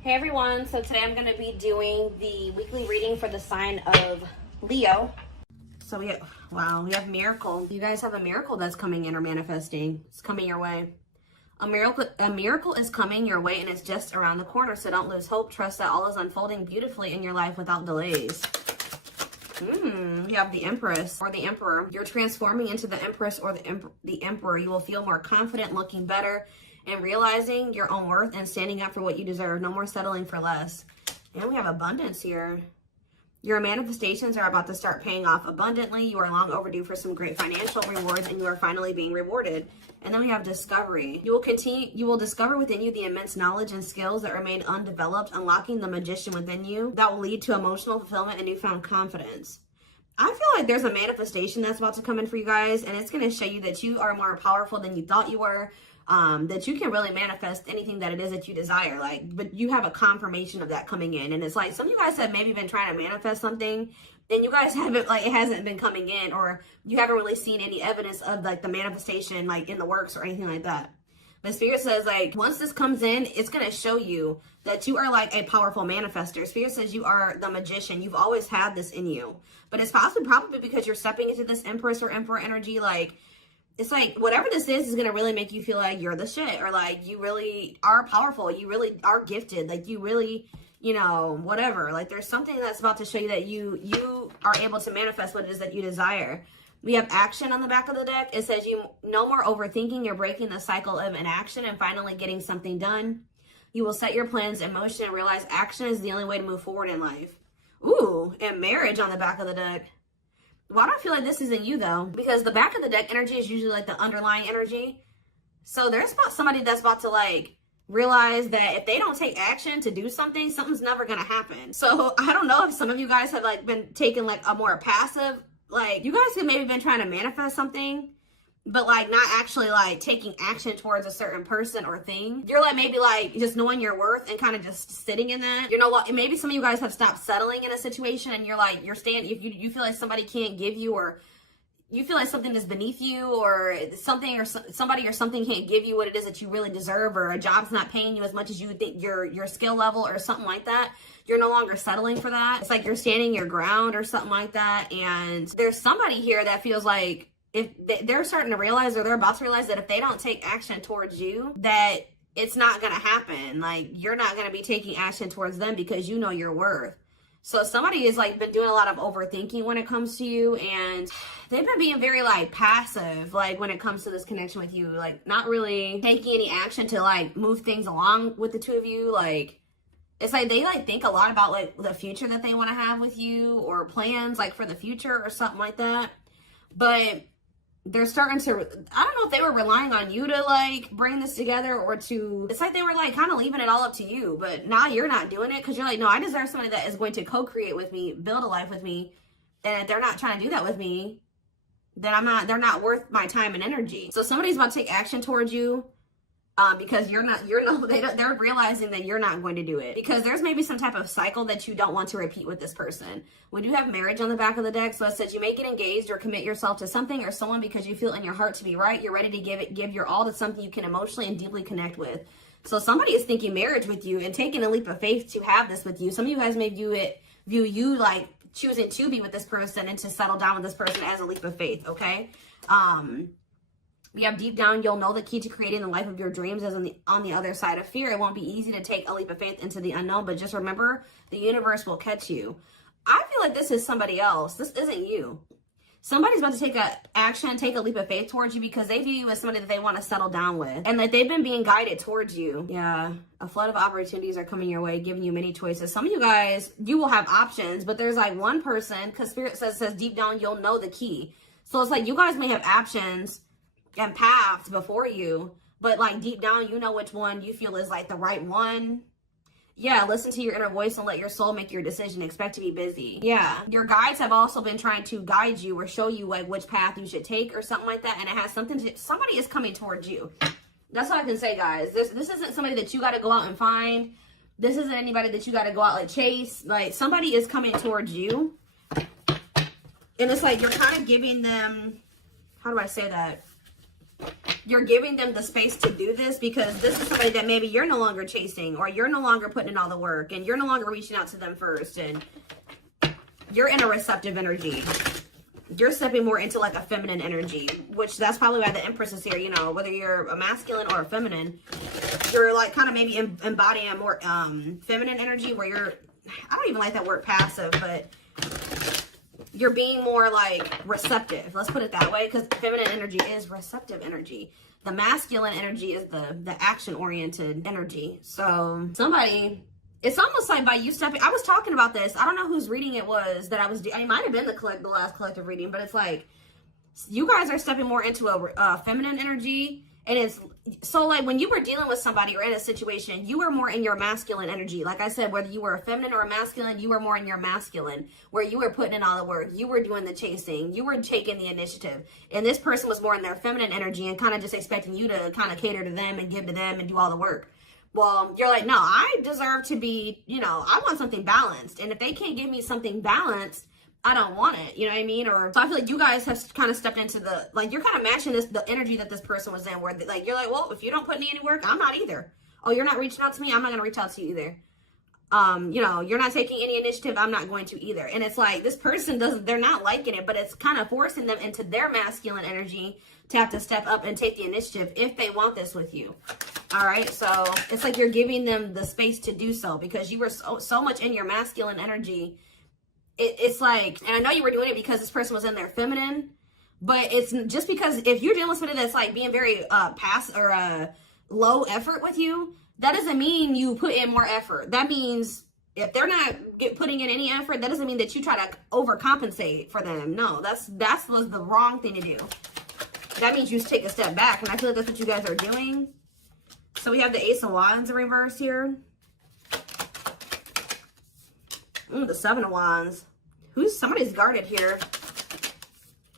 Hey everyone, so today I'm going to be doing the weekly reading for the sign of Leo. So we have miracle. You guys have a miracle that's coming in or manifesting. It's coming your way. A miracle is coming your way and it's just around the corner, so don't lose hope. Trust that all is unfolding beautifully in your life without delays. You have the Empress or the Emperor. You're transforming into the Empress or the Emperor. You will feel more confident, looking better, and realizing your own worth and standing up for what you deserve. No more settling for less. And we have abundance here. Your manifestations are about to start paying off abundantly. You are long overdue for some great financial rewards and you are finally being rewarded. And then we have discovery. You will discover within you the immense knowledge and skills that remain undeveloped, unlocking the magician within you that will lead to emotional fulfillment and newfound confidence. I feel like there's a manifestation that's about to come in for you guys, and it's going to show you that you are more powerful than you thought you were. That you can really manifest anything that it is that you desire, but you have a confirmation of that coming in. And it's like some of you guys have maybe been trying to manifest something and you guys haven't, it hasn't been coming in, or you haven't really seen any evidence of the manifestation in the works or anything like that. But Spirit says once this comes in, it's going to show you that you are a powerful manifester. Spirit says you are the magician. You've always had this in you, but it's probably because you're stepping into this Empress or Emperor energy. It's whatever this is going to really make you feel like you're the shit, or you really are powerful. You really are gifted. You really, whatever. There's something that's about to show you that you are able to manifest what it is that you desire. We have action on the back of the deck. It says you no more overthinking. You're breaking the cycle of inaction and finally getting something done. You will set your plans in motion and realize action is the only way to move forward in life. Ooh, and marriage on the back of the deck. Well, I don't feel like this isn't you though, because the back of the deck energy is usually the underlying energy. So there's somebody that's about to realize that if they don't take action to do something, something's never going to happen. So I don't know if some of you guys have been taking a more passive, you guys have maybe been trying to manifest something, but not actually taking action towards a certain person or thing. You're maybe just knowing your worth and kind of just sitting in that. Maybe some of you guys have stopped settling in a situation and you're staying, if you feel like somebody can't give you, or you feel like something is beneath you, or something or somebody or something can't give you what it is that you really deserve, or a job's not paying you as much as you think your skill level or something like that. You're no longer settling for that. It's you're standing your ground or something like that. And there's somebody here that feels like if they're starting to realize, or they're about to realize, that if they don't take action towards you, that it's not going to happen. You're not going to be taking action towards them because you know your worth. So somebody has been doing a lot of overthinking when it comes to you, and they've been being very passive when it comes to this connection with you, not really taking any action to move things along with the two of you. It's they think a lot about the future that they want to have with you, or plans for the future or something like that. But they're starting to, I don't know if they were relying on you to bring this together, or to, it's they were kind of leaving it all up to you, but now you're not doing it because you're no, I deserve somebody that is going to co-create with me, build a life with me. And if they're not trying to do that with me, then they're not worth my time and energy. So somebody's about to take action towards you. Because they're realizing that you're not going to do it, because there's maybe some type of cycle that you don't want to repeat with this person. We do have marriage on the back of the deck. So it says you may get engaged or commit yourself to something or someone because you feel in your heart to be right. You're ready to give your all to something you can emotionally and deeply connect with. So somebody is thinking marriage with you and taking a leap of faith to have this with you. Some of you guys may view you choosing to be with this person and to settle down with this person as a leap of faith. Okay. We have deep down, you'll know the key to creating the life of your dreams is on the other side of fear. It won't be easy to take a leap of faith into the unknown, but just remember, the universe will catch you. I feel like this is somebody else. This isn't you. Somebody's about to take a leap of faith towards you because they view you as somebody that they want to settle down with, and that they've been being guided towards you. Yeah, a flood of opportunities are coming your way, giving you many choices. Some of you guys, you will have options, but there's one person, because Spirit says deep down, you'll know the key. So it's you guys may have options and paths before you, but deep down you know which one you feel is the right one. Yeah, listen to your inner voice and let your soul make your decision. Expect to be busy. Yeah, your guides have also been trying to guide you or show you which path you should take or something like that, and it has something to, somebody is coming towards you. That's all I can say, guys. This isn't somebody that you got to go out and find. This isn't anybody that you got to go out chase. Somebody is coming towards you, and it's you're kind of giving them, how do I say that? you're giving them the space to do this because this is somebody that maybe you're no longer chasing, or you're no longer putting in all the work, and you're no longer reaching out to them first, and you're in a receptive energy. You're stepping more into like a feminine energy, which that's probably why the Empress is here. You know, whether you're a masculine or a feminine, you're like kind of maybe embodying a more feminine energy where you're, I don't even like that word passive, but you're being more like receptive. Let's put it that way, because feminine energy is receptive energy. The masculine energy is the action-oriented energy. So somebody, it's almost like by you stepping, I was talking about this. I don't know whose reading it was that I was, it might have been the last collective reading, but it's like, you guys are stepping more into a feminine energy. And it's, so like when you were dealing with somebody or in a situation, you were more in your masculine energy. Like I said, whether you were a feminine or a masculine, you were more in your masculine, where you were putting in all the work. You were doing the chasing. You were taking the initiative. And this person was more in their feminine energy and kind of just expecting you to kind of cater to them and give to them and do all the work. Well, you're like, no, I deserve to be, you know, I want something balanced. And if they can't give me something balanced, I don't want it, you know what I mean? Or so I feel like you guys have kind of stepped into the, like, you're kind of matching the energy that this person was in, where like you're like, well, if you don't put in any work, I'm not either. Oh, you're not reaching out to me, I'm not gonna reach out to you either. You know, you're not taking any initiative, I'm not going to either. And it's like this person doesn't, they're not liking it, but it's kind of forcing them into their masculine energy to have to step up and take the initiative if they want this with you. All right, so it's like you're giving them the space to do so because you were so much in your masculine energy. It's like, and I know you were doing it because this person was in their feminine, but it's just because if you're dealing with somebody that's like being very low effort with you, that doesn't mean you put in more effort. That means if they're not putting in any effort, that doesn't mean that you try to overcompensate for them. No, that was the wrong thing to do. That means you take a step back, and I feel like that's what you guys are doing. So we have the Ace of Wands in reverse here. The Seven of Wands. Somebody's guarded here.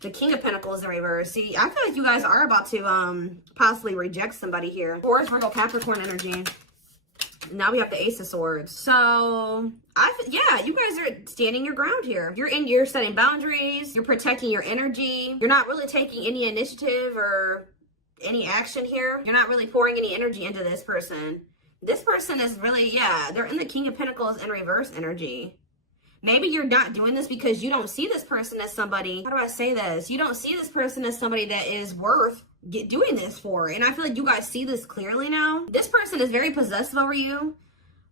The King of Pentacles in reverse. See, I feel like you guys are about to possibly reject somebody here. Taurus, Virgo, Capricorn energy. Now we have the Ace of Swords. So, yeah, you guys are standing your ground here. You're setting boundaries. You're protecting your energy. You're not really taking any initiative or any action here. You're not really pouring any energy into this person. This person is really, yeah, they're in the King of Pentacles in reverse energy. Maybe you're not doing this because you don't see this person as somebody, how do I say this? You don't see this person as somebody that is worth doing this for. And I feel like you guys see this clearly now. This person is very possessive over you.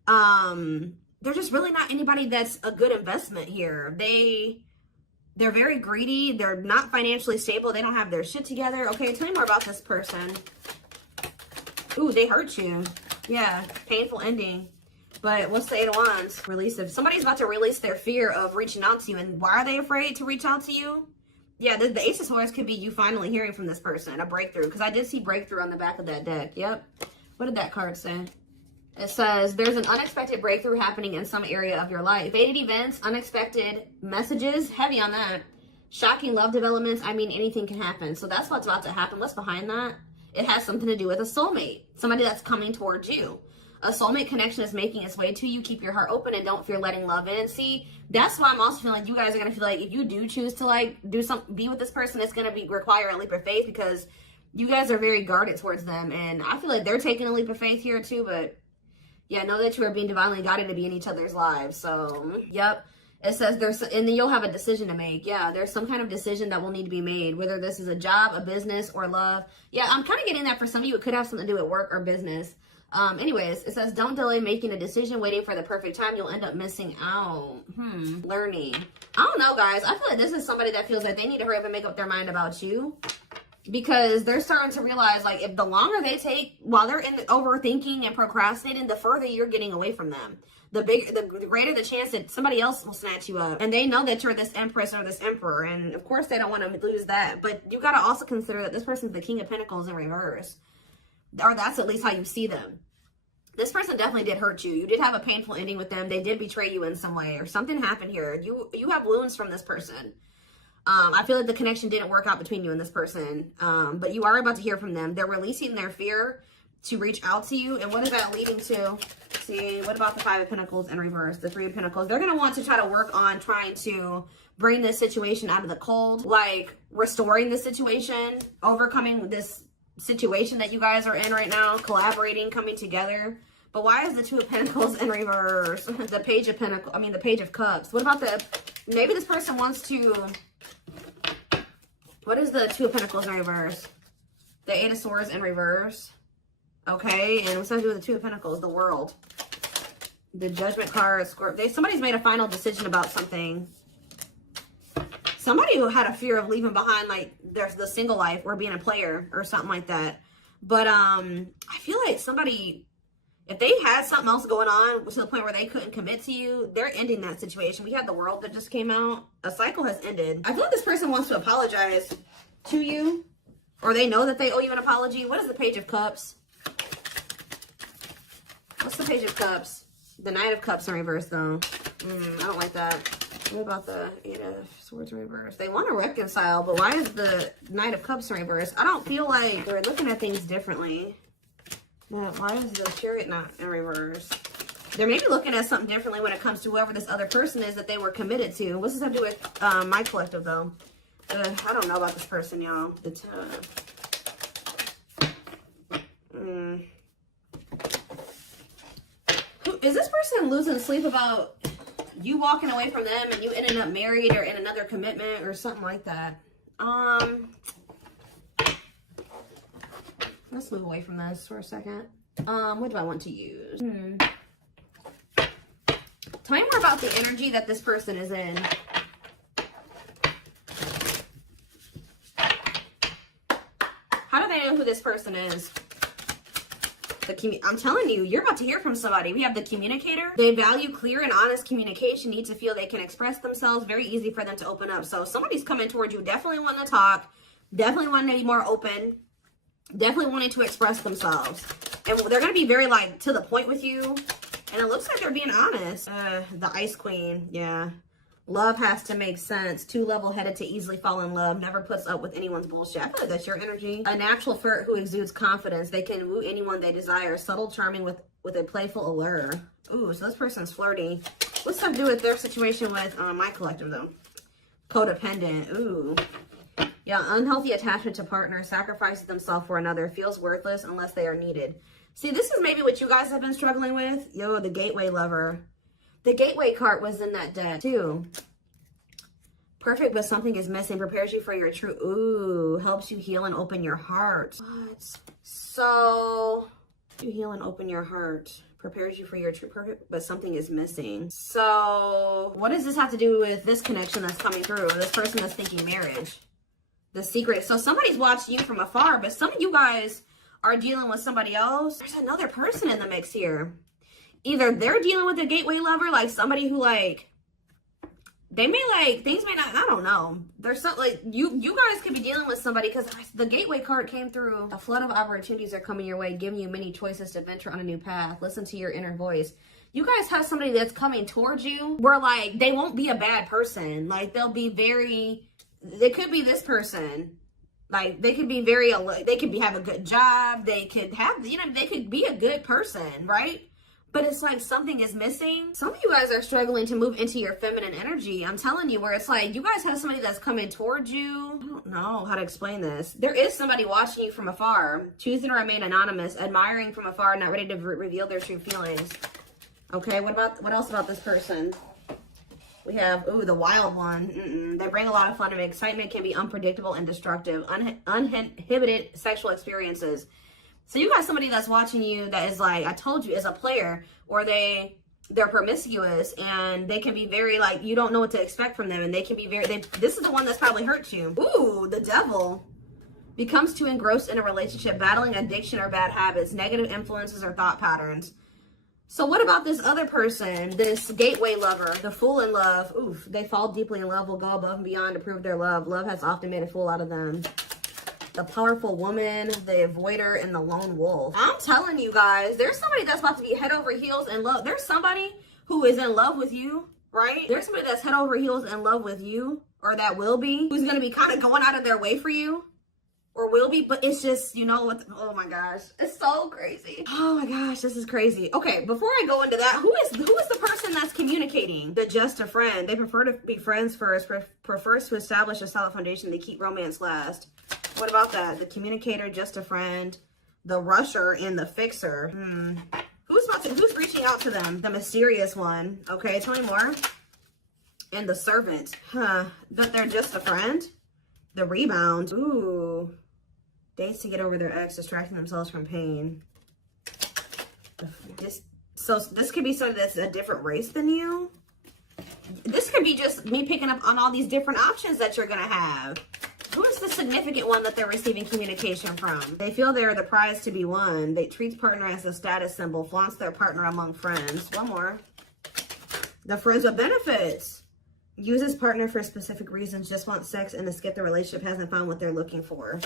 They're just really not anybody that's a good investment here. They're very greedy. They're not financially stable. They don't have their shit together. Okay, tell me more about this person. Ooh, they hurt you. Yeah, painful ending. But what's the Eight of Wands? Release. If somebody's about to release their fear of reaching out to you, and why are they afraid to reach out to you? Yeah, the Ace of Swords could be you finally hearing from this person, a breakthrough. Because I did see breakthrough on the back of that deck. Yep. What did that card say? It says, there's an unexpected breakthrough happening in some area of your life. Fated events, unexpected messages, heavy on that. Shocking love developments. I mean, anything can happen. So that's what's about to happen. What's behind that? It has something to do with a soulmate. Somebody that's coming towards you. A soulmate connection is making its way to you. Keep your heart open and don't fear letting love in. See, that's why I'm also feeling like you guys are going to feel like if you do choose to like be with this person, it's going to require a leap of faith because you guys are very guarded towards them. And I feel like they're taking a leap of faith here too. But yeah, know that you are being divinely guided to be in each other's lives. So, yep. It says and then you'll have a decision to make. Yeah, there's some kind of decision that will need to be made, whether this is a job, a business, or love. Yeah, I'm kind of getting that for some of you. It could have something to do with work or business. Anyways, it says, don't delay making a decision, waiting for the perfect time. You'll end up missing out. Learning. I don't know, guys. I feel like this is somebody that feels like they need to hurry up and make up their mind about you. Because they're starting to realize, like, if the longer they take while they're in the overthinking and procrastinating, the further you're getting away from them. The greater the chance that somebody else will snatch you up. And they know that you're this empress or this emperor. And of course they don't want to lose that. But you got to also consider that this person's the King of Pentacles in reverse. Or that's at least how you see them. This person definitely did hurt you. You did have a painful ending with them. They did betray you in some way. Or something happened here. You have wounds from this person. I feel like the connection didn't work out between you and this person. But you are about to hear from them. They're releasing their fear to reach out to you. And what is that leading to? See, what about the Five of Pentacles in reverse? The Three of Pentacles. They're going to want to try to work on trying to bring this situation out of the cold. Like restoring the situation. Overcoming this situation that you guys are in right now, collaborating, coming together. But why is the Two of Pentacles in reverse? The Page of Pentacles, I mean the Page of Cups. What about maybe this person wants to, what is the Two of Pentacles in reverse? The Eight of Swords in reverse. Okay, and what's that to do with the Two of Pentacles? The World. The Judgment card, somebody's made a final decision about something. Somebody who had a fear of leaving behind, like, there's the single life or being a player or something like that. But I feel like somebody, if they had something else going on to the point where they couldn't commit to you, they're ending that situation. We had the World that just came out. A cycle has ended. I feel like this person wants to apologize to you, or they know that they owe you an apology. What is the Page of Cups? What's the Page of Cups? The Knight of Cups in reverse, though. I don't like that. What about the Eight of Swords in reverse? They want to reconcile, but why is the Knight of Cups in reverse? I don't feel like they're looking at things differently. Now, why is the Chariot not in reverse? They're maybe looking at something differently when it comes to whoever this other person is that they were committed to. What's this have to do with my collective, though? I don't know about this person, y'all. Is this person losing sleep about you walking away from them and you ending up married or in another commitment or something like that? Let's move away from this for a second. What do I want to use? Tell me more about the energy that this person is in. How do they know who this person is? I'm telling you, you're about to hear from somebody. We have the Communicator. They value clear and honest communication, need to feel they can express themselves. Very easy for them to open up. So somebody's coming towards you, definitely wanting to talk, definitely wanting to be more open, definitely wanting to express themselves. And they're going to be very, like, to the point with you. And it looks like they're being honest. The Ice Queen, yeah. Love has to make sense. Too level-headed to easily fall in love. Never puts up with anyone's bullshit. I feel like that's your energy. A natural flirt who exudes confidence. They can woo anyone they desire. Subtle, charming with a playful allure. Ooh, so this person's flirty. What's that to do with their situation with my collective, though? Codependent. Ooh. Yeah, unhealthy attachment to partner. Sacrifices themselves for another. Feels worthless unless they are needed. See, this is maybe what you guys have been struggling with. Yo, the Gateway Lover. The Gateway card was in that deck, too. Perfect, but something is missing. Prepares you for your true... Ooh, helps you heal and open your heart. What? So... You heal and open your heart. Prepares you for your true perfect, but something is missing. So... What does this have to do with this connection that's coming through? This person that's thinking marriage. The secret. So somebody's watching you from afar, but some of you guys are dealing with somebody else. There's another person in the mix here. Either they're dealing with a Gateway Lover, like somebody who, like, they may, like, things may not, I don't know. There's something, like, you guys could be dealing with somebody, because the Gateway card came through. A flood of opportunities are coming your way, giving you many choices to venture on a new path. Listen to your inner voice. You guys have somebody that's coming towards you where, like, they won't be a bad person. Like, they'll be very, they could be this person. Like, they could be very, they could have a good job. They could have, you know, they could be a good person, right? But it's like something is missing. Some of you guys are struggling to move into your feminine energy. I'm telling you, where it's like you guys have somebody that's coming towards you. I don't know how to explain this. There is somebody watching you from afar, choosing to remain anonymous, admiring from afar, not ready to reveal their true feelings. Okay, what else about this person? We have, ooh, the Wild One. They bring a lot of fun and excitement, can be unpredictable and destructive. Uninhibited sexual experiences. So you got somebody that's watching you that is, like, I told you, is a player, or they're promiscuous, and they can be very, like, you don't know what to expect from them, and they can be very, this is the one that's probably hurt you. Ooh, the Devil. Becomes too engrossed in a relationship, battling addiction or bad habits, negative influences or thought patterns. So what about this other person, this Gateway Lover, the Fool in love? Oof, they fall deeply in love, will go above and beyond to prove their love. Love has often made a fool out of them. The Powerful Woman, the Avoider, and the Lone Wolf. I'm telling you guys, there's somebody that's about to be head over heels in love. There's somebody who is in love with you, right? There's somebody that's head over heels in love with you, or that will be, who's going to be kind of going out of their way for you, or will be, but it's just, you know what, oh my gosh, it's so crazy. Oh my gosh, this is crazy. Okay, before I go into that, who is the person that's communicating? The Just a Friend. They prefer to be friends first, prefers to establish a solid foundation. They keep romance last. What about that? The communicator, just a friend, the rusher, and the fixer. Who's reaching out to them? The mysterious one. Okay, tell me more. And the servant. But they're just a friend. The rebound. Ooh. Dates to get over their ex, distracting themselves from pain. So this could be somebody that's a different race than you. This could be just me picking up on all these different options that you're going to have. Who is the significant one that they're receiving communication from? They feel they're the prize to be won. They treat partner as a status symbol, flaunts their partner among friends. One more. The friends with benefits. Uses partner for specific reasons, just wants sex and to skip the relationship, hasn't found what they're looking for.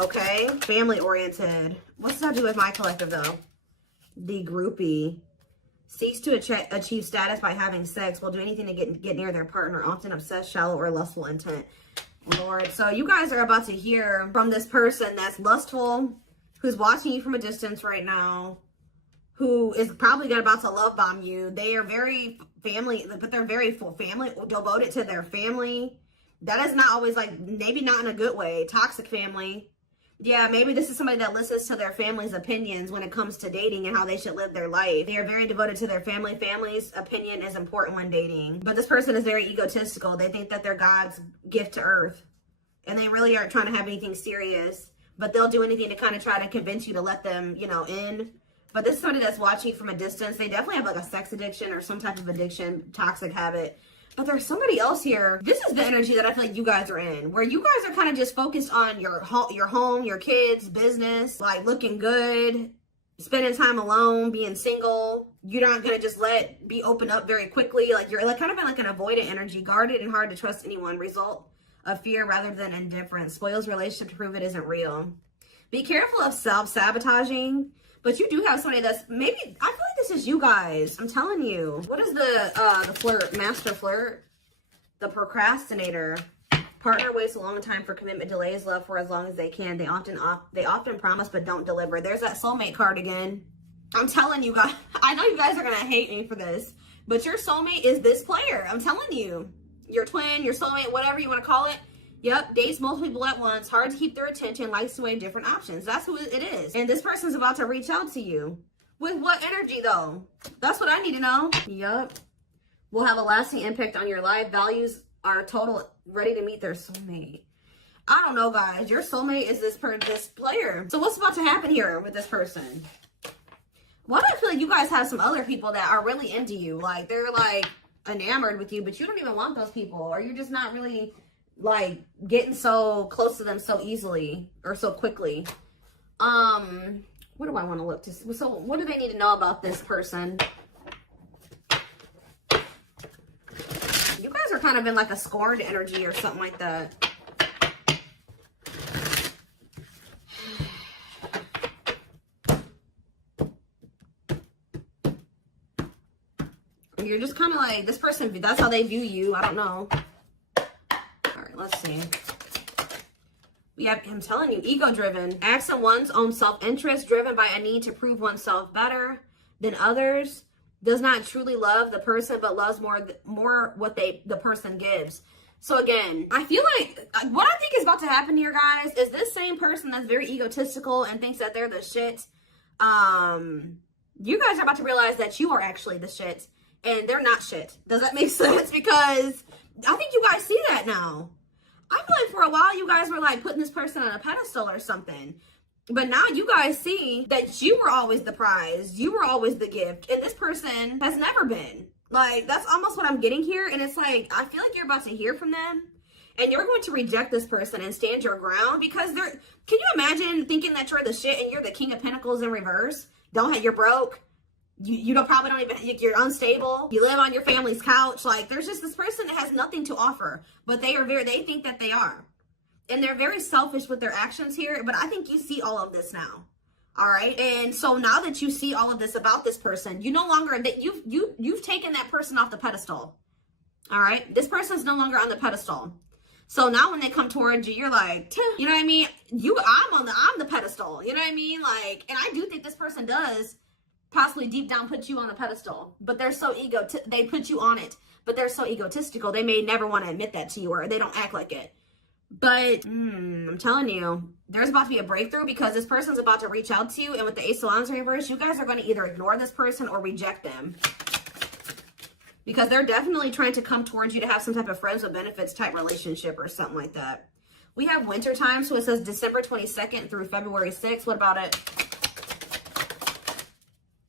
Okay. Family oriented. What's that do with my collective though? The groupie. Seeks to achieve status by having sex. Will do anything to get near their partner. Often obsessed, shallow, or lustful intent. Lord. So you guys are about to hear from this person that's lustful, who's watching you from a distance right now, who is probably about to love bomb you. They are very family, but they're very family, devoted to their family. That is not always like, maybe not in a good way. Toxic family. Yeah, maybe this is somebody that listens to their family's opinions when it comes to dating and how they should live their life. They are very devoted to their family. Family's opinion is important when dating. But this person is very egotistical. They think that they're God's gift to earth. And they really aren't trying to have anything serious. But they'll do anything to kind of try to convince you to let them, you know, in. But this is somebody that's watching from a distance. They definitely have like a sex addiction or some type of addiction, toxic habit. But there's somebody else here. This is the energy that I feel like you guys are in, where you guys are kind of just focused on your home, your kids, business, like looking good, spending time alone, being single. You're not gonna just be open up very quickly. Like you're like kind of in like an avoidant energy, guarded and hard to trust anyone. Result of fear rather than indifference. Spoils relationship to prove it isn't real. Be careful of self-sabotaging. But you do have somebody that's maybe, I feel like this is you guys. I'm telling you. What is the flirt? Master flirt? The procrastinator. Partner waits a long time for commitment, delays love for as long as they can. They often promise but don't deliver. There's that soulmate card again. I'm telling you guys. I know you guys are going to hate me for this. But your soulmate is this player. I'm telling you. Your twin, your soulmate, whatever you want to call it. Yep, dates multiple people at once, hard to keep their attention, likes to weigh different options. That's who it is. And this person's about to reach out to you. With what energy, though? That's what I need to know. Yep. Will have a lasting impact on your life. Values are total, ready to meet their soulmate. I don't know, guys. Your soulmate is this player. So what's about to happen here with this person? Why do I feel like you guys have some other people that are really into you? Like, they're, like, enamored with you, but you don't even want those people. Or you're just not really like getting so close to them so easily or so quickly. What do I want to look to? So what do they need to know about this person? You guys are kind of in like a scorned energy or something like that. You're just kind of like, this person, that's how they view you. I don't know. Let's see. We have him telling you, ego-driven. Acts on one's own self-interest, driven by a need to prove oneself better than others. Does not truly love the person, but loves more what the person gives. So again, I feel like what I think is about to happen here, guys, is this same person that's very egotistical and thinks that they're the shit. You guys are about to realize that you are actually the shit, and they're not shit. Does that make sense? Because I think you guys see that now. I feel like for a while you guys were like putting this person on a pedestal or something. But now you guys see that you were always the prize. You were always the gift. And this person has never been. Like, that's almost what I'm getting here. And it's like, I feel like you're about to hear from them. And you're going to reject this person and stand your ground. Because can you imagine thinking that you're the shit and you're the King of Pentacles in reverse? You're broke. Probably don't even, you're unstable. You live on your family's couch. Like, there's just this person that has nothing to offer, but they think that they are. And they're very selfish with their actions here, but I think you see all of this now. All right. And so now that you see all of this about this person, you no longer, that you've taken that person off the pedestal. All right. This person's no longer on the pedestal. So now when they come towards you, you're like, you know what I mean? I'm the pedestal. You know what I mean? Like, and I do think this person does possibly deep down put you on the pedestal, but they're so they put you on it, but they're so egotistical, they may never want to admit that to you, or they don't act like it. But I'm telling you, there's about to be a breakthrough because this person's about to reach out to you. And with the Ace of Wands reverse, you guys are going to either ignore this person or reject them. Because they're definitely trying to come towards you to have some type of friends with benefits type relationship or something like that. We have winter time, so it says December 22nd through February 6th. What about it?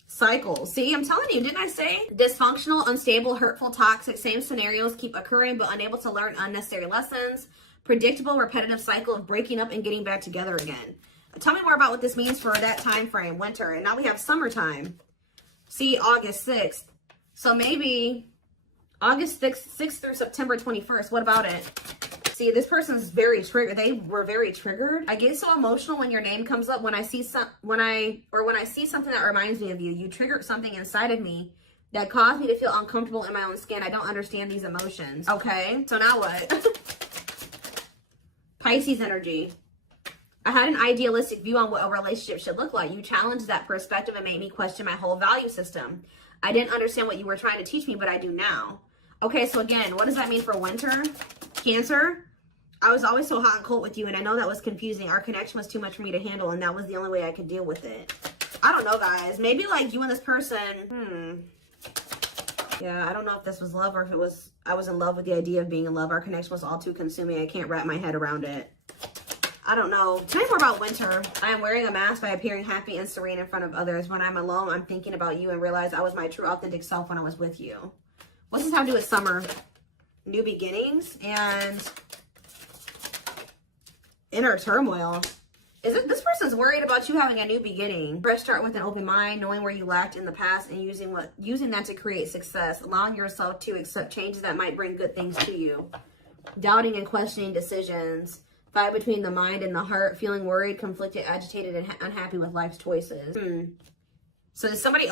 Cycle. See, I'm telling you, didn't I say? Dysfunctional, unstable, hurtful, toxic, same scenarios keep occurring but unable to learn unnecessary lessons. Predictable, repetitive cycle of breaking up and getting back together again. Tell me more about what this means for that time frame, winter. And now we have summertime. See, August 6th. So maybe August 6th through September 21st. What about it? See, this person's very triggered. They were very triggered. I get so emotional when your name comes up. When I see when I see something that reminds me of you. You triggered something inside of me that caused me to feel uncomfortable in my own skin. I don't understand these emotions. Okay, so now what? Pisces energy. I had an idealistic view on what a relationship should look like. You challenged that perspective and made me question my whole value system. I didn't understand what you were trying to teach me, but I do now. Okay, so again, what does that mean for winter? Cancer. I was always so hot and cold with you, and I know that was confusing. Our connection was too much for me to handle, and that was the only way I could deal with it. I don't know, guys. Maybe like you and this person, yeah, I don't know if this was love or if it was, I was in love with the idea of being in love. Our connection was all too consuming. I can't wrap my head around it. I don't know. Tell me more about winter. I am wearing a mask by appearing happy and serene in front of others. When I'm alone, I'm thinking about you and realize I was my true authentic self when I was with you. What's this have to do with summer? New beginnings and inner turmoil. Is it this person's worried about you having a new beginning? Fresh start with an open mind, knowing where you lacked in the past and using that to create success, allowing yourself to accept changes that might bring good things to you. Doubting and questioning decisions. Fight between the mind and the heart, feeling worried, conflicted, agitated, and unhappy with life's choices. So somebody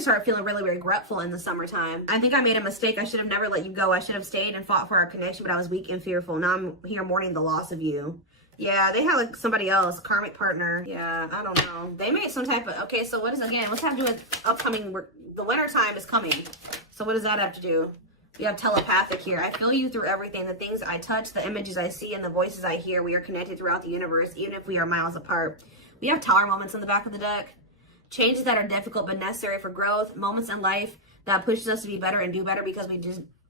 started feeling really regretful in the summertime. I think I made a mistake. I should have never let you go. I should have stayed and fought for our connection, but I was weak and fearful. Now I'm here mourning the loss of you. Yeah, they had like somebody else, karmic partner. Yeah, I don't know. They made some type of, okay, so what is, again, what's that have to do with upcoming, the winter time is coming. So what does that have to do? You have telepathic here. I feel you through everything. The things I touch, the images I see, and the voices I hear. We are connected throughout the universe, even if we are miles apart. We have tower moments in the back of the deck. Changes that are difficult but necessary for growth. Moments in life that pushes us to be better and do better because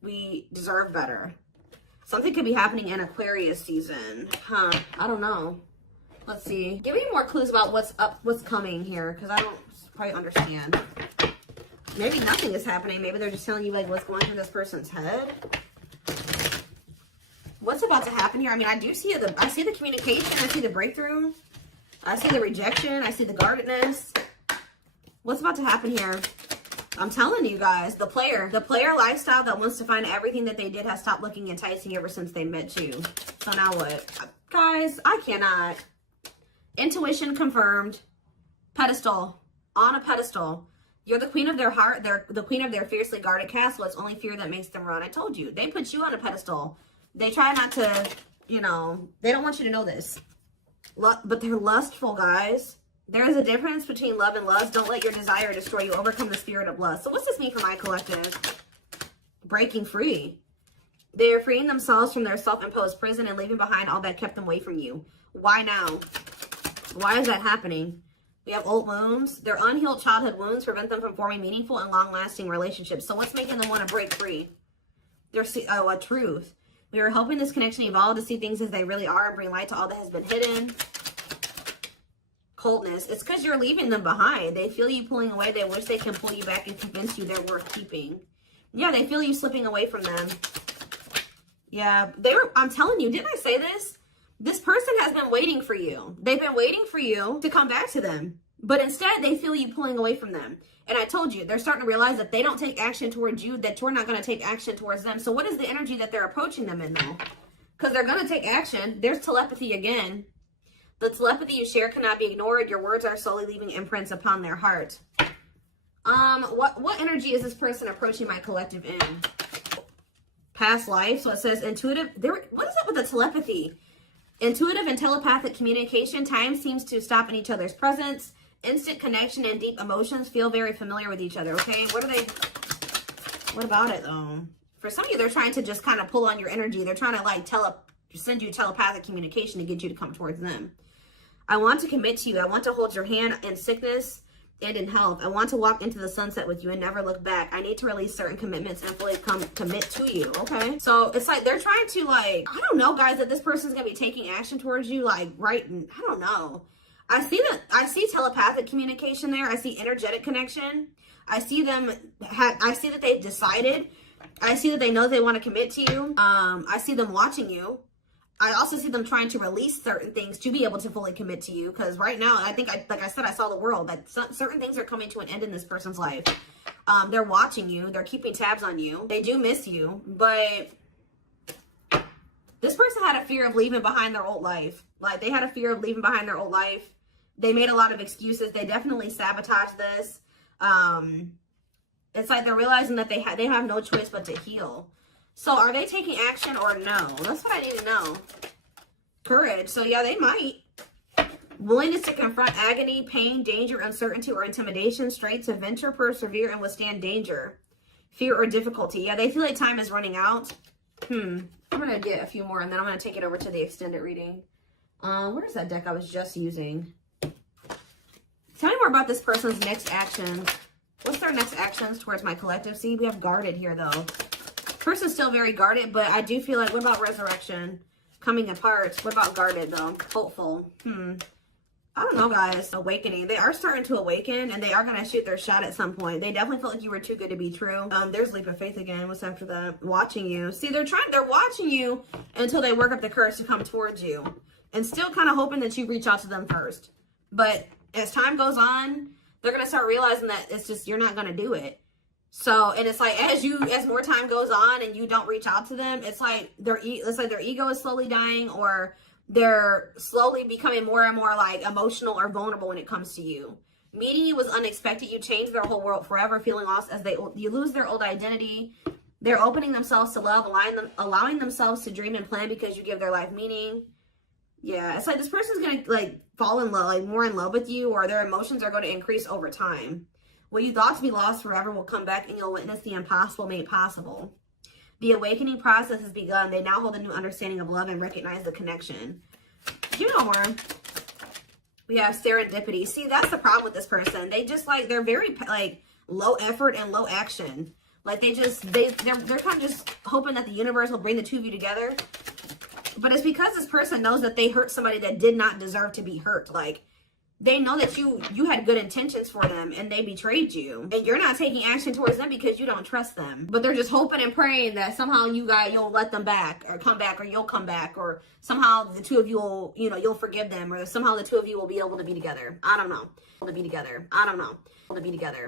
we deserve better. Something could be happening in Aquarius season. I don't know. Let's see. Give me more clues about what's coming here, because I don't quite understand. Maybe nothing is happening. Maybe they're just telling you like what's going through this person's head. What's about to happen here? I mean, I see the communication. I see the breakthrough. I see the rejection. I see the guardedness. What's about to happen here? I'm telling you guys, the player lifestyle that wants to find everything that they did has stopped looking enticing ever since they met you. So now what? Guys, I cannot. Intuition confirmed. Pedestal. On a pedestal. You're the queen of their heart. They're the queen of their fiercely guarded castle. It's only fear that makes them run. I told you. They put you on a pedestal. They try not to, you know, they don't want you to know this. But they're lustful, guys. There is a difference between love and lust. Don't let your desire destroy you. Overcome the spirit of lust. So what's this mean for my collective? Breaking free. They are freeing themselves from their self-imposed prison and leaving behind all that kept them away from you. Why now? Why is that happening? We have old wounds. Their unhealed childhood wounds prevent them from forming meaningful and long-lasting relationships. So what's making them want to break free? A truth. We are helping this connection evolve to see things as they really are and bring light to all that has been hidden. Coldness. It's because you're leaving them behind. They feel you pulling away. They wish they can pull you back and convince you they're worth keeping. Yeah, they feel you slipping away from them. Yeah, I'm telling you, didn't I say this? This person has been waiting for you. They've been waiting for you to come back to them. But instead, they feel you pulling away from them. And I told you, they're starting to realize that they don't take action towards you, that you're not going to take action towards them. So what is the energy that they're approaching them in, though? Because they're going to take action. There's telepathy again. The telepathy you share cannot be ignored. Your words are slowly leaving imprints upon their heart. What energy is this person approaching my collective in? Past life. So it says intuitive. What is up with the telepathy? Intuitive and telepathic communication. Time seems to stop in each other's presence. Instant connection and deep emotions feel very familiar with each other. Okay, what about it though? For some of you, they're trying to just kind of pull on your energy. They're trying to like send you telepathic communication to get you to come towards them. I want to commit to you. I want to hold your hand in sickness and in health. I want to walk into the sunset with you and never look back. I need to release certain commitments and fully commit to you, okay? So it's like they're trying to, like, I don't know, guys, that this person's going to be taking action towards you, like, right, I don't know. I see telepathic communication there. I see energetic connection. I see them, I see that they've decided. I see that they know they want to commit to you. I see them watching you. I also see them trying to release certain things to be able to fully commit to you. Because right now, I think, like I said, I saw the world. That certain things are coming to an end in this person's life. They're watching you. They're keeping tabs on you. They do miss you. But this person had a fear of leaving behind their old life. Like, they had a fear of leaving behind their old life. They made a lot of excuses. They definitely sabotaged this. It's like they're realizing that they have no choice but to heal. So are they taking action or no? That's what I need to know. Courage. So yeah, they might. Willingness to confront agony, pain, danger, uncertainty, or intimidation. Straight to venture, persevere, and withstand danger. Fear or difficulty. Yeah, they feel like time is running out. I'm going to get a few more and then I'm going to take it over to the extended reading. Where's that deck I was just using? Tell me more about this person's next actions. What's their next actions towards my collective? See, we have guarded here, though. Person's still very guarded, but I do feel like, what about resurrection? Coming apart. What about guarded, though? Hopeful. I don't know, guys. Awakening. They are starting to awaken, and they are going to shoot their shot at some point. They definitely felt like you were too good to be true. There's leap of faith again. What's after that? Watching you. See, they're watching you until they work up the courage to come towards you. And still kind of hoping that you reach out to them first. But as time goes on, they're going to start realizing that it's just, you're not going to do it. So, and it's like, as more time goes on and you don't reach out to them, it's like their ego is slowly dying, or they're slowly becoming more and more like emotional or vulnerable when it comes to you. Meeting you was unexpected. You changed their whole world forever, feeling lost as you lose their old identity. They're opening themselves to love, allowing themselves to dream and plan because you give their life meaning. Yeah, it's like this person's going to like fall in love, like more in love with you, or their emotions are going to increase over time. What you thought to be lost forever will come back and you'll witness the impossible made possible. The awakening process has begun. They now hold a new understanding of love and recognize the connection. You know more. We have serendipity. See, that's the problem with this person. They just like, they're very like low effort and low action. Like they're kind of just hoping that the universe will bring the two of you together. But it's because this person knows that they hurt somebody that did not deserve to be hurt. Like, they know that you had good intentions for them and they betrayed you. And you're not taking action towards them because you don't trust them. But they're just hoping and praying that somehow you'll let them back or come back, or you'll come back, or somehow the two of you will, you'll forgive them, or somehow the two of you will be able to be together. I don't know. To be together. I don't know. To be together.